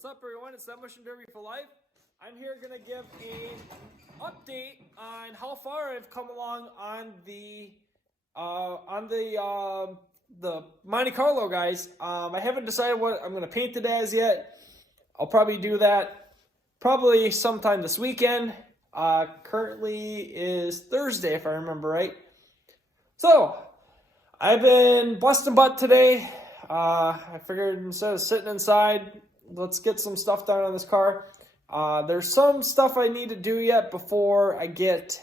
What's up, everyone? It's Demolition Derby for Life. I'm here going to give an update on how far I've come along on the Monte Carlo, guys. I haven't decided what I'm going to paint it as yet. I'll probably do that probably sometime this weekend. Currently is Thursday, if I remember right. So I've been busting butt today. I figured instead of sitting inside, let's get some stuff done on this car. There's some stuff I need to do yet before I get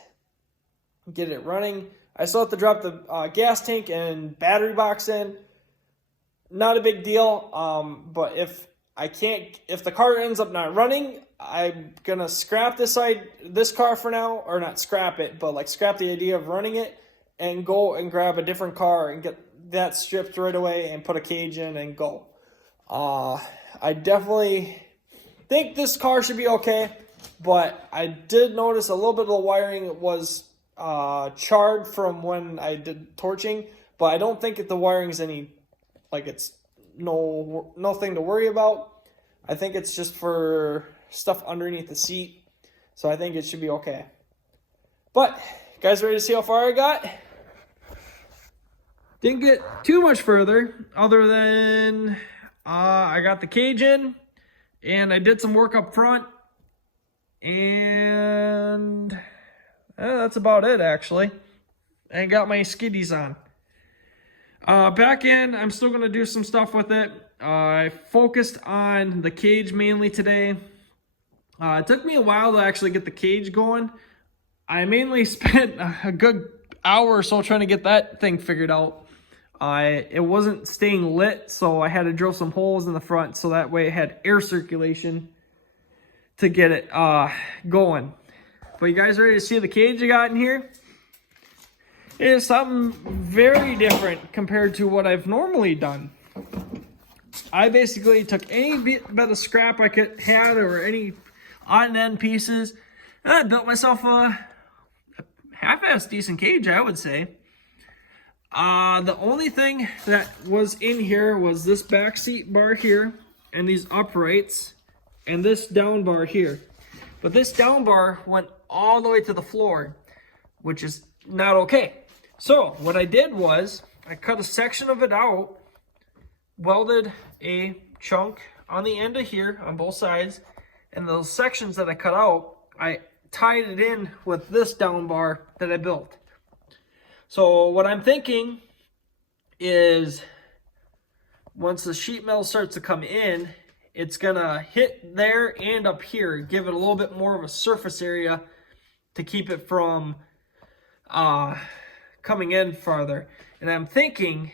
it running. I still have to drop the gas tank and battery box in. Not a big deal. But if the car ends up not running, I'm gonna scrap this car for now, or not scrap it, but like scrap the idea of running it and go and grab a different car and get that stripped right away and put a cage in and go. I definitely think this car should be okay, but I did notice a little bit of the wiring was charred from when I did torching, but I don't think the wiring's it's nothing to worry about. I think it's just for stuff underneath the seat, so I think it should be okay. But guys, ready to see how far I got? Didn't get too much further other than I got the cage in and I did some work up front, and that's about it actually. I got my skiddies on. Back end, I'm still going to do some stuff with it. I focused on the cage mainly today. It took me a while to actually get the cage going. I mainly spent a good hour or so trying to get that thing figured out. It wasn't staying lit, so I had to drill some holes in the front so that way it had air circulation to get it going. But you guys ready to see the cage I got in here? It is something very different compared to what I've normally done. I basically took any bit of scrap I could had or any odd and end pieces, and I built myself a half-ass decent cage, I would say. The only thing that was in here was this back seat bar here and these uprights and this down bar here. But this down bar went all the way to the floor, which is not okay. So what I did was I cut a section of it out, welded a chunk on the end of here on both sides, and those sections that I cut out, I tied it in with this down bar that I built. So what I'm thinking is once the sheet metal starts to come in, it's gonna hit there and up here, give it a little bit more of a surface area to keep it from coming in farther. And I'm thinking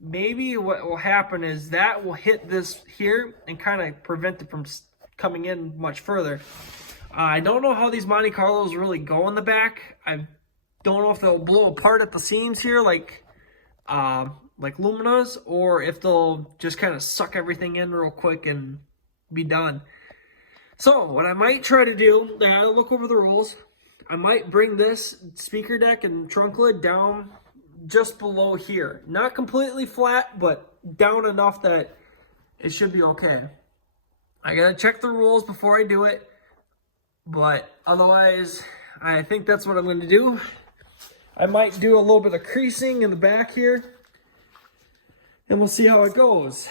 maybe what will happen is that will hit this here and kind of prevent it from coming in much further. I don't know how these Monte Carlos really go in the back. I don't know if they'll blow apart at the seams here like Lumina's, or if they'll just kind of suck everything in real quick and be done. So what I might try to do, I gotta look over the rules. I might bring this speaker deck and trunk lid down just below here. Not completely flat, but down enough that it should be okay. I gotta check the rules before I do it, but otherwise, I think that's what I'm going to do. I might do a little bit of creasing in the back here, and we'll see how it goes.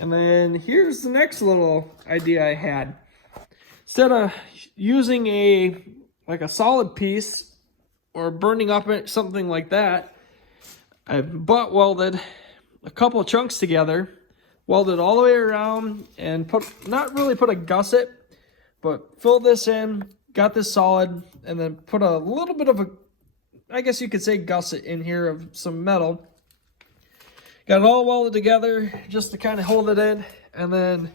And then here's the next little idea I had. Instead of using a solid piece or burning up it, something like that, I butt welded a couple of chunks together, welded all the way around, and not really put a gusset, but filled this in, got this solid, and then put a little bit of a, I guess you could say, gusset in here of some metal. Got it all welded together just to kind of hold it in, and then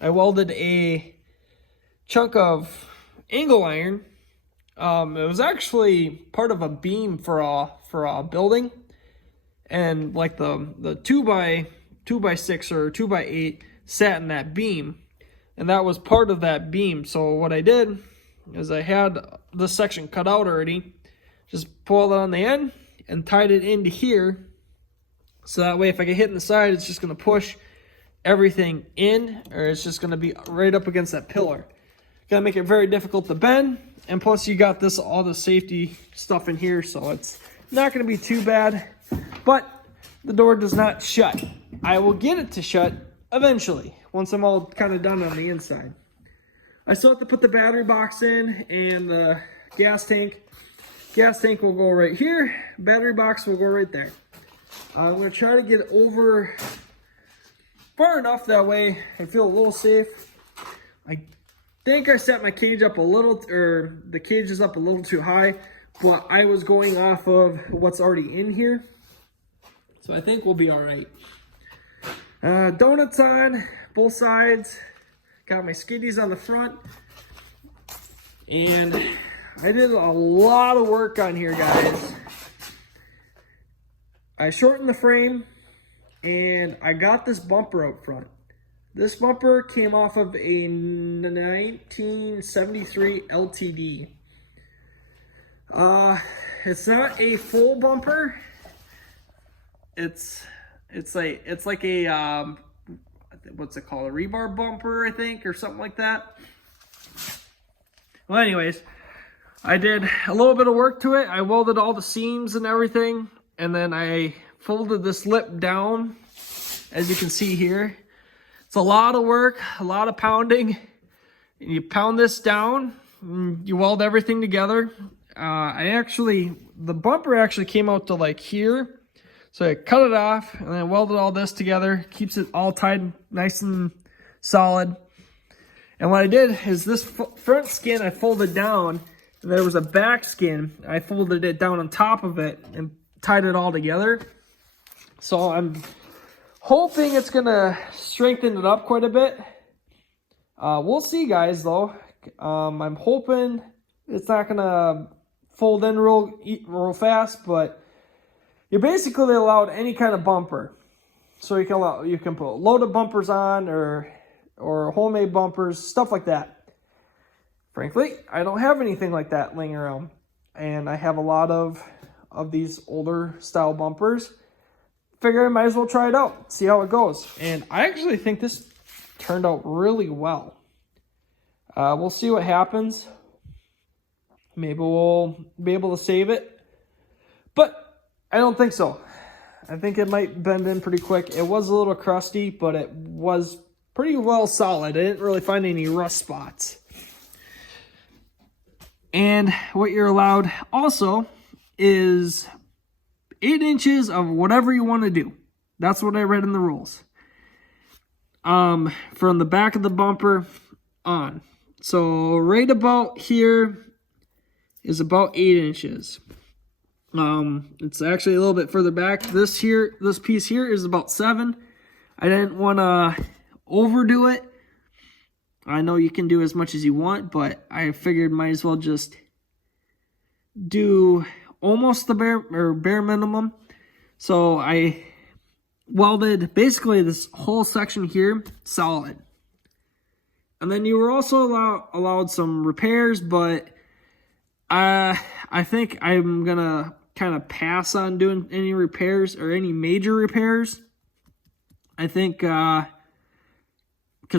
I welded a chunk of angle iron. It was actually part of a beam for a building, and like the 2x6 or 2x8 sat in that beam, and that was part of that beam. So what I did is I had this section cut out already, just pulled it on the end and tied it into here, so that way if I get hit in the side, it's just going to push everything in, or it's just going to be right up against that pillar. Gonna make it very difficult to bend, and plus you got this all the safety stuff in here, so it's not going to be too bad. But the door does not shut. I will get it to shut eventually once I'm all kind of done on the inside. I still have to put the battery box in and the gas tank. Gas tank will go right here. Battery box will go right there. I'm going to try to get over far enough that way I feel a little safe. I think I set my cage up a little, or the cage is up a little too high, but I was going off of what's already in here. So I think we'll be all right. Donuts on both sides. Got my skiddies on the front. And I did a lot of work on here, guys. I shortened the frame and I got this bumper out front. This bumper came off of a 1973 LTD. It's not a full bumper. It's like a what's it called? A rebar bumper, I think, or something like that. Well, anyways, I did a little bit of work to it. I welded all the seams and everything, and then I folded this lip down, as you can see here. It's a lot of work, a lot of pounding. You pound this down, you weld everything together. The bumper actually came out to like here. So I cut it off and then welded all this together. Keeps it all tied nice and solid. And what I did is this front skin I folded down, and there was a back skin. I folded it down on top of it and tied it all together. So I'm hoping it's gonna strengthen it up quite a bit. We'll see, guys, though. I'm hoping it's not gonna fold in real fast, but you're basically allowed any kind of bumper. So you can put loaded bumpers on or homemade bumpers, stuff like that. Frankly, I don't have anything like that laying around, and I have a lot of these older style bumpers. Figure I might as well try it out, see how it goes. And I actually think this turned out really well. We'll see what happens. Maybe we'll be able to save it, but I don't think so. I think it might bend in pretty quick. It was a little crusty, but it was pretty well solid. I didn't really find any rust spots. And what you're allowed also is 8 inches of whatever you want to do. That's what I read in the rules. From the back of the bumper on. So right about here is about 8 inches. It's actually a little bit further back. This piece here is about 7. I didn't want to overdo it. I know you can do as much as you want, but I figured might as well just do almost the bare minimum. So I welded basically this whole section here solid. And then you were also allowed some repairs, but I think I'm gonna kind of pass on doing any repairs or any major repairs. I think because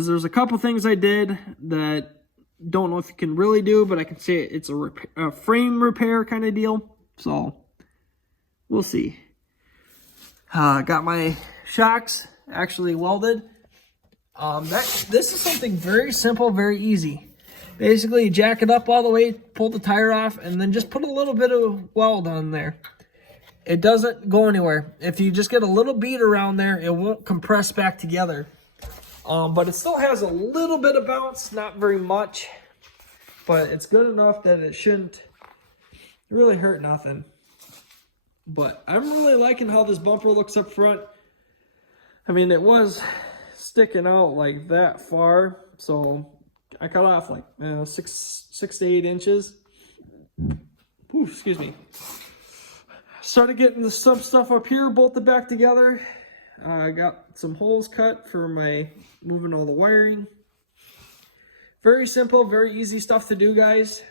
there's a couple things I did that don't know if you can really do, but I can say it's a frame repair kind of deal. So we'll see. Got my shocks actually welded. This is something very simple, very easy. Basically, jack it up all the way, pull the tire off, and then just put a little bit of weld on there. It doesn't go anywhere. If you just get a little bead around there, it won't compress back together. But it still has a little bit of bounce, not very much. But it's good enough that it shouldn't really hurt nothing. But I'm really liking how this bumper looks up front. I mean, it was sticking out like that far, so I cut off like 6 to 8 inches. Ooh, excuse me. Started getting some stuff up here bolted back together. I got some holes cut for my moving all the wiring. Very simple, very easy stuff to do, guys.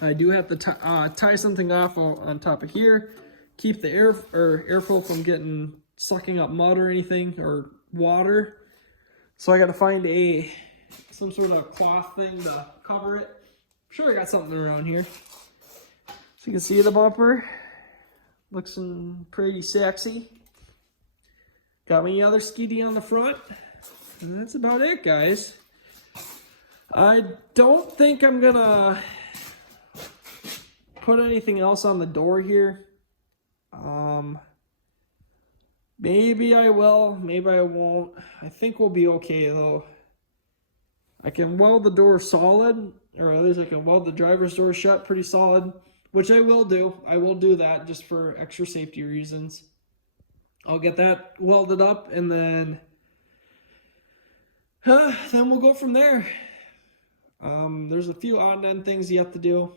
I do have to tie something off on top of here. Keep the airflow from sucking up mud or anything, or water. So I got to find some sort of cloth thing to cover it. I'm sure I got something around here. So you can see the bumper. Looks pretty sexy. Got my other skiddy on the front. And that's about it, guys. I don't think I'm gonna put anything else on the door here. Maybe I will, maybe I won't. I think we'll be okay though. I can weld the door solid, or at least I can weld the driver's door shut pretty solid, which I will do. I will do that just for extra safety reasons. I'll get that welded up, and then we'll go from there. There's a few odd end things you have to do,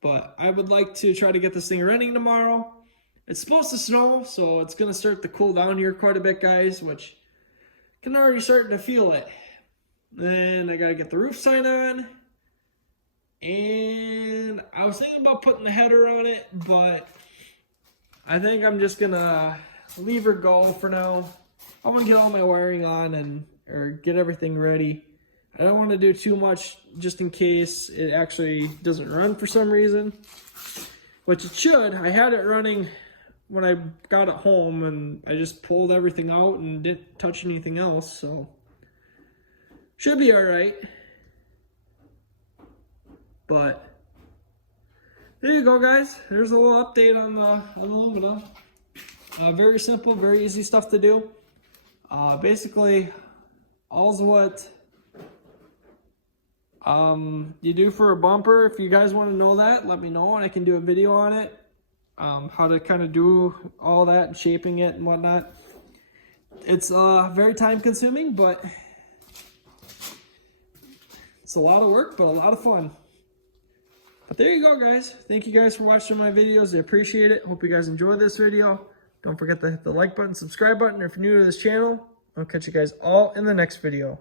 but I would like to try to get this thing running tomorrow. It's supposed to snow, so it's going to start to cool down here quite a bit, guys, which can already start to feel it. Then I got to get the roof sign on, and I was thinking about putting the header on it, but I think I'm just going to leave her go for now. I'm going to get all my wiring on or get everything ready. I don't want to do too much just in case it actually doesn't run for some reason, which it should. I had it running when I got it home, and I just pulled everything out and didn't touch anything else, so should be all right. But there you go, guys. There's a little update on the aluminum. Very simple, very easy stuff to do. Basically, all's what you do for a bumper. If you guys want to know that, let me know and I can do a video on it. How to kind of do all that and shaping it and whatnot. It's very time consuming, but it's a lot of work, but a lot of fun. But there you go, guys. Thank you guys for watching my videos. I appreciate it. Hope you guys enjoyed this video. Don't forget to hit the like button, subscribe button if you're new to this channel. I'll catch you guys all in the next video.